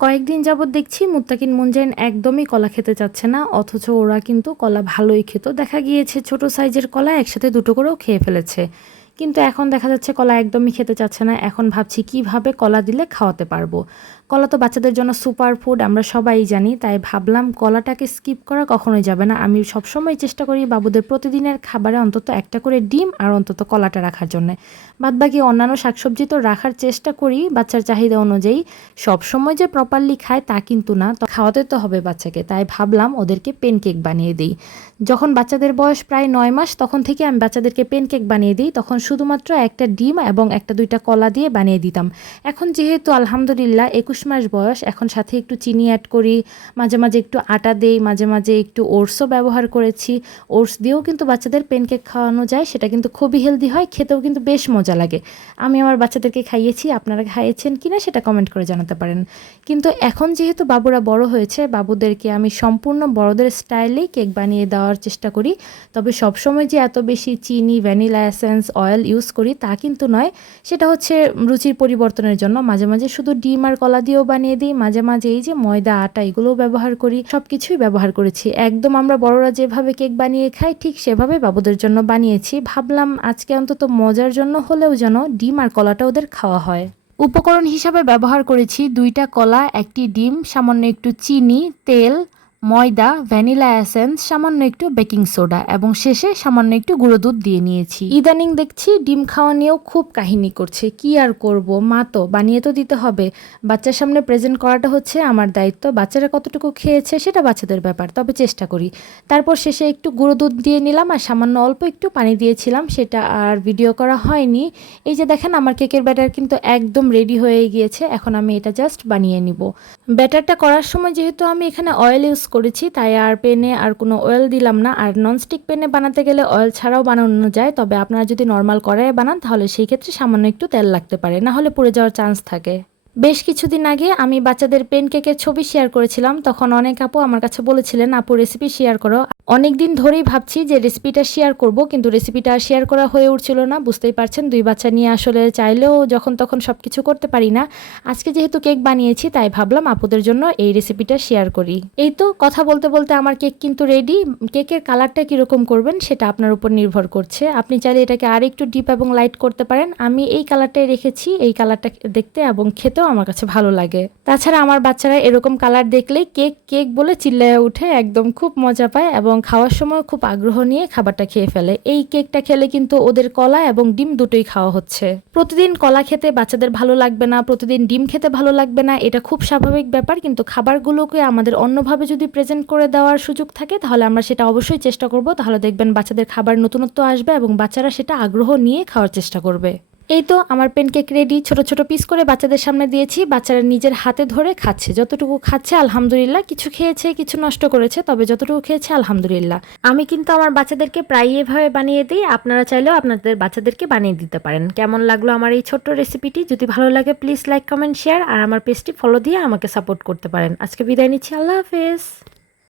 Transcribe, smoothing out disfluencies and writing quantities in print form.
কয়েকদিন যাবৎ দেখছি মুত্তাকিন মুনজাইন একদমই কলা খেতে চাচ্ছে না, অথচ ওরা কিন্তু কলা ভালোই খেত। দেখা গিয়েছে ছোট সাইজের কলা একসাথে দুটো করেও খেয়ে ফেলেছে, কিন্তু এখন দেখা যাচ্ছে কলা একদমই খেতে চাচ্ছে না। এখন ভাবছি কিভাবে কলা দিলে খাওয়াতে পারবো। কলা তো বাচ্চাদের জন্য সুপার ফুড, আমরা সবাই জানি, তাই ভাবলাম কলাটাকে স্কিপ করা কখনোই যাবে না। আমি সবসময় চেষ্টা করি বাবুদের প্রতিদিনের খাবারে অন্তত একটা করে ডিম আর অন্তত কলাটা রাখার জন্য। বাদবাকি অন্যান্য শাকসবজি তো রাখার চেষ্টা করি বাচ্চার চাহিদা অনুযায়ী। সবসময় যে প্রপারলি খায় তা কিন্তু না, তো খাওয়াতে তো হবে বাচ্চাকে, তাই ভাবলাম ওদেরকে পেনকেক বানিয়ে দিই। যখন বাচ্চাদের বয়স প্রায় 9 মাস তখন থেকে আমি বাচ্চাদেরকে পেনকেক বানিয়ে দিই। তখন শুধুমাত্র একটা ডিম এবং একটা দুইটা কলা দিয়ে বানিয়ে দিতাম। এখন যেহেতু আলহামদুলিল্লাহ 21 মাস বয়স, এখন সাথে একটু চিনি অ্যাড করি, মাঝে মাঝে একটু আটা দেই, মাঝে মাঝে একটু ওটসও ব্যবহার করেছি। ওটস দিয়েও কিন্তু বাচ্চাদের পেনকেক খাওয়ানো যায়, সেটা কিন্তু খুবই হেলদি হয়, খেতেও কিন্তু বেশ মজা লাগে। আমি আমার বাচ্চাদেরকে খাইয়েছি, আপনারা খাইয়েছেন কিনা সেটা কমেন্ট করে জানাতে পারেন। কিন্তু এখন যেহেতু বাবুরা বড় হয়েছে, বাবুদেরকে আমি সম্পূর্ণ বড়দের স্টাইলেই কেক বানিয়ে দেওয়ার চেষ্টা করি। তবে সবসময় যে এত বেশি চিনি, ভ্যানিলা এসেন্স, অয়েল ইউজ করি তা কিন্তু নয়। সেটা হচ্ছে রুচির পরিবর্তনের জন্য। মাঝে মাঝে শুধু ডিম আর কলা দিয়েও বানিয়ে দিই, মাঝে মাঝে এই যে ময়দা, আটা এগুলোও ব্যবহার করি। সব কিছুই ব্যবহার করেছি। একদম আমরা বড়রা যেভাবে কেক বানিয়ে খাই ঠিক সেভাবে বাবুদের জন্য বানিয়েছি। ভাবলাম আজকে অন্তত মজার জন্য হলেও যেন ডিম আর কলাটা ওদের খাওয়া হয়। উপকরণ হিসাবে ব্যবহার করেছি 2টা কলা, 1টি ডিম, সামান্য একটু চিনি, তেল, ময়দা, ভ্যানিলা এসেন্স, সামান্য একটু বেকিং সোডা এবং শেষে সামান্য একটু গুঁড়ো দুধ দিয়ে নিয়েছি। ইদানিং দেখছি ডিম খাওয়া নিয়েও খুব কাহিনী করছে। কি আর করব, মা তো বানিয়ে তো দিতে হবে। বাচ্চার সামনে প্রেজেন্ট করাটা হচ্ছে আমার দায়িত্ব। বাচ্চারা কতটুকু খেয়েছে সেটা বাচ্চাদের ব্যাপার, তবে চেষ্টা করি। তারপর শেষে একটু গুঁড়ো দুধ দিয়ে নিলাম আর সামান্য অল্প একটু পানি দিয়েছিলাম, সেটা আর ভিডিও করা হয়নি। এই যে দেখেন আমার কেকের ব্যাটার কিন্তু একদম রেডি হয়ে গিয়েছে। এখন আমি এটা জাস্ট বানিয়ে নিব। ব্যাটারটা করার সময় যেহেতু আমি এখানে অয়েল ইউজ করেছি, তাই আর পেনে আর কোনো অয়েল দিলাম না। আর ননস্টিক পেনে বানাতে গেলে অয়েল ছাড়াও বানানো যায়, তবে আপনারা যদি নর্মাল কড়াইয়ে বানান তাহলে সেই ক্ষেত্রে সামান্য একটু তেল লাগতে পারে, না হলে পুড়ে যাওয়ার চান্স থাকে। বেশ কিছুদিন আগে আমি বাচ্চাদের পেনকেকের ছবি শেয়ার করেছিলাম, তখন অনেক আপু আমার কাছে বলেছিলেন আপু রেসিপি শেয়ার করো। অনেক দিন ধরেই ভাবছি যে রেসিপিটা শেয়ার করব, কিন্তু রেসিপিটা শেয়ার করা হয়ে উঠছিল না। বুঝতেই পারছেন 2 বাচ্চা নিয়ে আসলে চাইলেও যখন তখন সব কিছু করতে পারি না। আজকে যেহেতু কেক বানিয়েছি তাই ভাবলাম আপুদের জন্য এই রেসিপিটা শেয়ার করি। এই তো কথা বলতে বলতে আমার কেক কিন্তু রেডি। কেকের কালারটা কীরকম করবেন সেটা আপনার উপর নির্ভর করছে। আপনি চাইলে এটাকে আর একটু ডিপ এবং লাইট করতে পারেন। আমি এই কালারটাই রেখেছি, এই কালারটা দেখতে এবং খেতেও আমার কাছে ভালো লাগে। তাছাড়া আমার বাচ্চারা এরকম কালার দেখলেই কেক কেক বলে চিল্লায়ে উঠে, একদম খুব মজা পায় এবং খাওয়ার সময় খুব আগ্রহ নিয়ে খাবারটা খেয়ে ফেলে। এই কেকটা খেলে কিন্তু ওদের কলা এবং ডিম দুটোই খাওয়া হচ্ছে। প্রতিদিন কলা খেতে বাচ্চাদের ভালো লাগবে না, প্রতিদিন ডিম খেতে ভালো লাগবে না, এটা খুব স্বাভাবিক ব্যাপার। কিন্তু খাবারগুলোকে আমাদের অন্যভাবে যদি প্রেজেন্ট করে দেওয়ার সুযোগ থাকে তাহলে আমরা সেটা অবশ্যই চেষ্টা করব। তাহলে দেখবেন বাচ্চাদের খাবার নতুনত্ব আসবে এবং বাচ্চারা সেটা আগ্রহ নিয়ে খাওয়ার চেষ্টা করবে। এই তো আমার পেনকেক রেডি। ছোট ছোট পিস করে বাচ্চাদের সামনে দিয়েছি, বাচ্চারা নিজের হাতে ধরে খাচ্ছে। যতটুকু খাচ্ছে আলহামদুলিল্লাহ, কিছু খেয়েছে কিছু নষ্ট করেছে, তবে যতটুকু খেয়েছে আলহামদুলিল্লাহ। আমি কিন্তু আমার বাচ্চাদেরকে প্রায়ই এভাবে বানিয়ে দিই, আপনারা চাইলেও আপনাদের বাচ্চাদেরকে বানিয়ে দিতে পারেন। কেমন লাগলো আমার এই ছোট্ট রেসিপিটি? যদি ভালো লাগে প্লিজ লাইক, কমেন্ট, শেয়ার আর আমার পেজটি ফলো দিয়ে আমাকে সাপোর্ট করতে পারেন। আজকে বিদায় নিচ্ছি, আল্লাহ হাফেজ।